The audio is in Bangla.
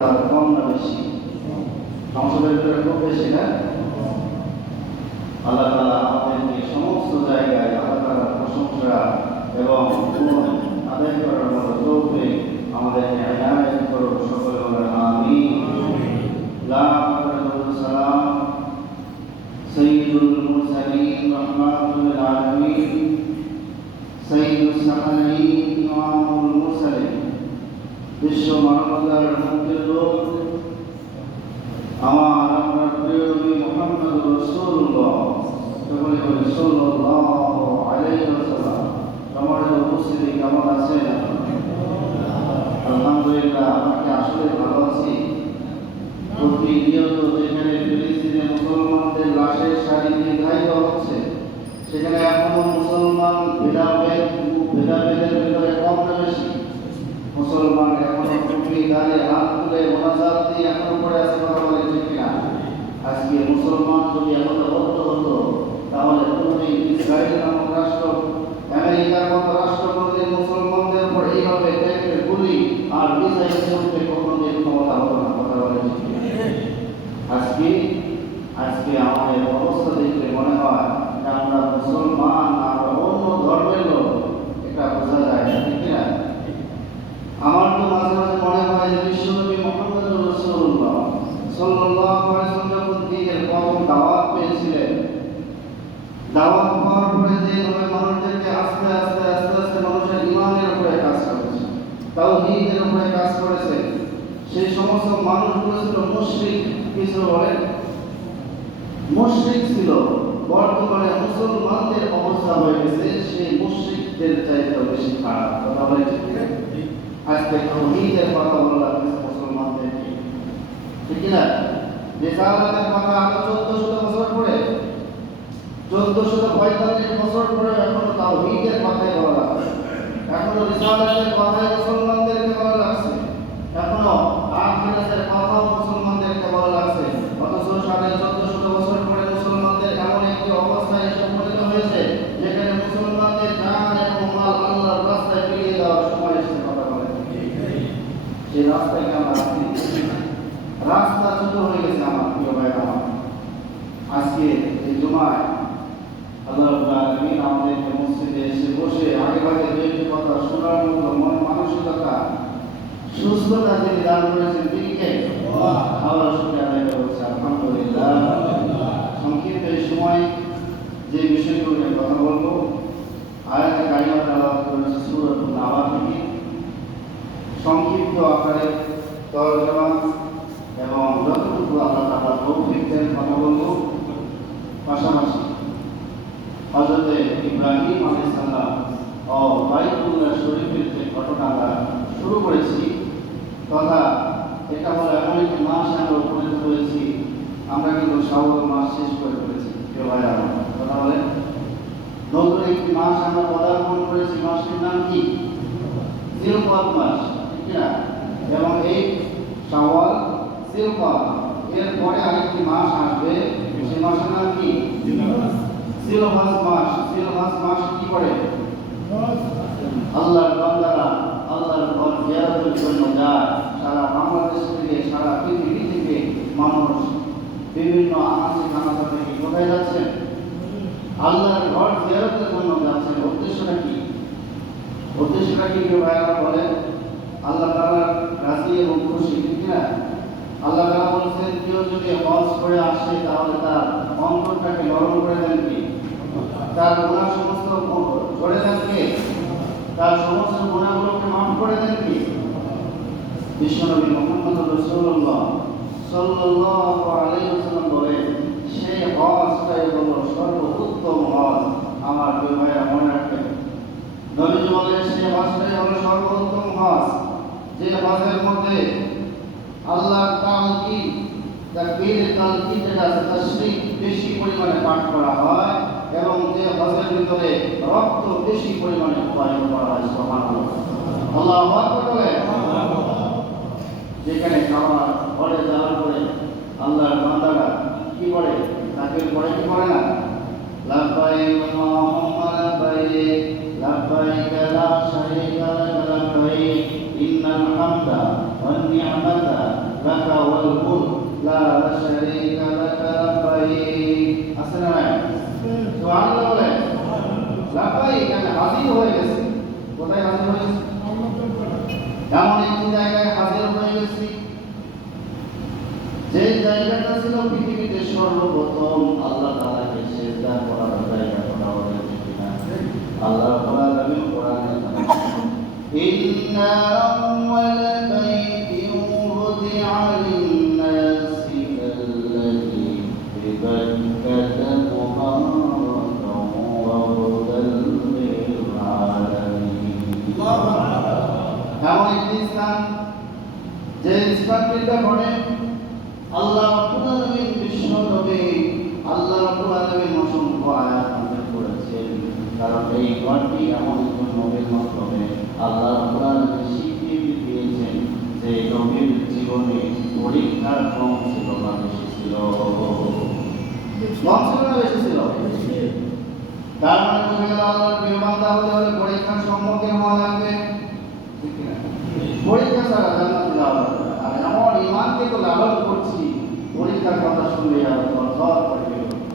কম না বেশি? সংসদের ভিতরে খুব বেশি না? আল্লাহ তাআলা আমাদেরকে সমস্ত জায়গায় আল্লাহ তাআলার প্রশংসা এবং গুণ আদায় করার মতো তৌফিক আমাদেরকে ইনায়াত করুন। সকলে বলেন আমিন। সালাম সাইয়্যিদুল মুরসালিন রাহমাতুল লিল আলামিন সাইয়্যিদুস সাকালাইন ইমামুল মুরসালিন বিশ্ব মানবতার মুক্তির লোক আমার আপনার প্রিয় নবী মুহাম্মদ রাসূলুল্লাহ সাল্লাল্লাহু আলাইহি ওয়াসাল্লাম সম্মানিত উপস্থিতি কেমন আছেন? আলহামদুলিল্লাহ, আমাকে আসলে ভালো আছি। প্রতিনিয়ত যেখানে ফিলিস্তিনে মুসলমানদের লাশের সারি নির্ধারিত হচ্ছে, সেখানে এখনো মুসলমান ভেদাভেদের ভিতরে কম না বেশি? মুসলমান এখনো টুপি দাঁড়িয়ে হাত তুলে মোনাজাত দিয়ে এখনো পড়ে আছে, কথা বলে ঠিক কিনা? আজকে মুসলমান যদি একতাবদ্ধ হতো, তাহলে তুমি ইসরায়েল নামক রাষ্ট্র, আমেরিকার মতো রাষ্ট্রপতি মুসলমানদের উপর এইভাবে ট্যাঙ্কের গুলি আর মিসাইল ছুড়তে কখনোই ক্ষমতা হতো না, কথা বলে ঠিক কিনা? আজকে আমাদের অবস্থা দেখলে মনে হয় যে আমরা মুসলমান, আমরা অন্য ধর্মের লোক, এটা বোঝা যায় না, ঠিক কিনা? আমার তো মাঝে মাঝে মনে হয় যে বিশ্বনবী মুহাম্মদ রাসূলুল্লাহ সাল্লাল্লাহু আলাইহি ওয়াসাল্লাম দ্বীনের প্রথম দাওয়াত পেয়েছিলেন। দাওয়াত পাওয়ার পরে যেভাবে মানুষদেরকে আস্তে আস্তে মানুষের ঈমানের উপরে কাজ করেছে, তাওহীদের উপরে কাজ করেছে, সেই সমস্ত মানুষগুলো ছিল মুশরিক। কিছু বলে মুশরিক ছিল। বর্তমানে মুসলমানদের অবস্থা হয়ে গেছে সেই মুশরিকদের চাইতে বেশি খারাপ, কথা বলে ঠিক কিনা? আজকে তাওহীদের কথা বলা লাগছে মুসলমানদেরকে, ঠিক কিনা? রিসালাতের কথা আরো 1400 বছর পরে, 1445 বছর পরে এখনো তাওহীদের কথাই বলা লাগছে, এখনো রিসালাতের কথাই মুসলমানদেরকে বলা লাগছে, এখনো আখিরাতের কথাও মুসলমানদেরকে বলা লাগছে। অথচ 1450 বছর পরে মুসলমানদের এমন একটি অবস্থায় এসে উপনীত হয়েছে যেখানে মুসলমানদের জান এবং মাল আল্লাহর রাস্তায় বিলিয়ে দেওয়ার সময় এসেছে, কথা বলে। সেই রাস্তায় আমরা আছি, রাস্তা ছোট হয়ে গেছে আমার প্রিয় ভাইরা। আজকে এই জুমায় আল্লাহ রাব্বুল আলামিন আমাদেরকে মসজিদে এসে বসে আগে ভাগে দুইটি কথা শোনার মতো মন মানসিকতা, সুস্থতা যিনি দান করেছেন তিনি কে? আল্লাহ শুকরিয়া আদায় করছি, আলহামদুলিল্লাহ। সংক্ষিপ্ত এই সময় যে বিষয়গুলো নিয়ে কথা বলবো, আয়াতে কারিমা তেলাওয়াত করেছি সূরাতুন নাবা থেকে। সংক্ষিপ্ত আকারে তরজমা এবং যতটুকু আল্লাহ তাআলা তৌফিক দেন কথা বলবো। পাশাপাশি হযরত ইব্রাহিম আলাইহিস সালাম ও বাইতুল্লাহ শরীফের যে ঘটনাটা শুরু করেছি, তথা এটা হলো এমন একটি মাস আমরা উপনীত হয়েছি, আমরা কিন্তু শাওয়াল মাস শেষ করে ফেলেছি, প্রিয় ভাইরা। কথা বলেন, নতুন একটি মাস আমরা পদার্পণ করেছি, মাসটির নাম কি? জিলকদ মাস, ঠিক না? এবং এই শাওয়াল, জিলকদ, এরপরে আরেকটি মাস আসবে, সেই মাসের নাম কি? জিলহজ মাস। জিলহজ মাস কি করে? আল্লাহর বান্দারা আল্লাহর ঘর জিয়ারতের জন্য যায়। সারা বাংলাদেশ থেকে, সারা পৃথিবী থেকে মানুষ বিভিন্ন আনাচে কানাচা থেকে কোথায় যাচ্ছেন? আল্লাহর ঘর জিয়ারতের জন্য যাচ্ছেন। উদ্দেশ্যটা কি? উদ্দেশ্যটা কি ভাইরা বলেন? আল্লাহ তাআলার রাজি এবং খুশি, ঠিক না? আল্লাহ তাআলা বলেছেন কেউ যদি হজ করে আসে তাহলে তার অন্তরটাকে নরম করে দেন কি? তার গুনাহ সমস্ত ঝরে দেন কে? তার সমস্ত গুনাহগুলোকে মাফ করে দেন কি? বিশ্বনবী মুহাম্মদ রাসূলুল্লাহ সাল্লাল্লাহু আলাইহি ওয়াসাল্লাম বলেন, সেই হজটাই হলো সর্বোত্তম হজ। আমার প্রিয় ভাইরা মনে রাখবেন, নবীজি বলেন সেই হজটাই হলো সর্বোত্তম হজ, যে হজের মধ্যে আল্লাহর তাওহীদ, তাকবীর, তালকিন যেটা আছে, তাশরিক বেশি পরিমাণে পাঠ করা হয়, এবং যে হজের ভিতরে রক্ত বেশি পরিমাণে প্রবাহিত করা হয়। সুবহানাল্লাহ, আল্লাহু আকবার। যেখানে খাওয়া ঘরে যাওয়ার পরে আল্লাহর বান্দারা কি করে? তাকবীর পড়ে কি পড়ে না? লাব্বাইক আল্লাহুম্মা লাব্বাইক, লাব্বাইক লা শারীকা লাক লাব্বাইক, ইন্নাল হামদা ওয়ান নি'মাতা لك والملك لا شريك لك لبيك আসলে না সুবহানাল্লাহ বলে লাব্বাইক আমি হাজির হয়ে গেছি কোথায় হাজির হয়ে গেছি এমন একটি জায়গায় হাজির হয়ে গেছি যে জায়গাটা ছিল পৃথিবীতে সর্বপ্রথম আল্লাহ তাআলাকে সিজদা করার জায়গা করা হয়েছে কিনা আল্লাহ রাব্বুল আলামিন কোরআনে ইন্না আউয়ালা বাইতিন উযিআ লিন-নাসি আল্লাযী বিবাক্কাতা মুবারাকান ওয়া হুদাল লিল-আলামিন এমন একটি স্থান যে স্থানটিতে পড়ে আল্লাহ রাব্বুল আলামিন বিশ্ব নবী আল্লাহ রাব্বুল আলামিন অসংখ্য আয়াত নাযিল করেছেন কারণ এই ঘরটি এমন একজন নবীর মাধ্যমে আল্লাহ রাব্বুল আলামিন স্বীকৃতি দিয়েছেন যে নবীর জীবনে পরীক্ষার কম ছিল না বেশি ছিল কম ছিল না বেশি ছিল তার মানে বোঝা গেল আল্লাহর প্রিয় বান্দা হতে হলে পরীক্ষার সম্মুখীন হওয়া লাগবে ঠিক না পরীক্ষা ছাড়া জান্নাতে যাওয়া যাবে না আর এমন ঈমানকে তো লালন করছি পরীক্ষার কথা শুনলে আর থর থর করে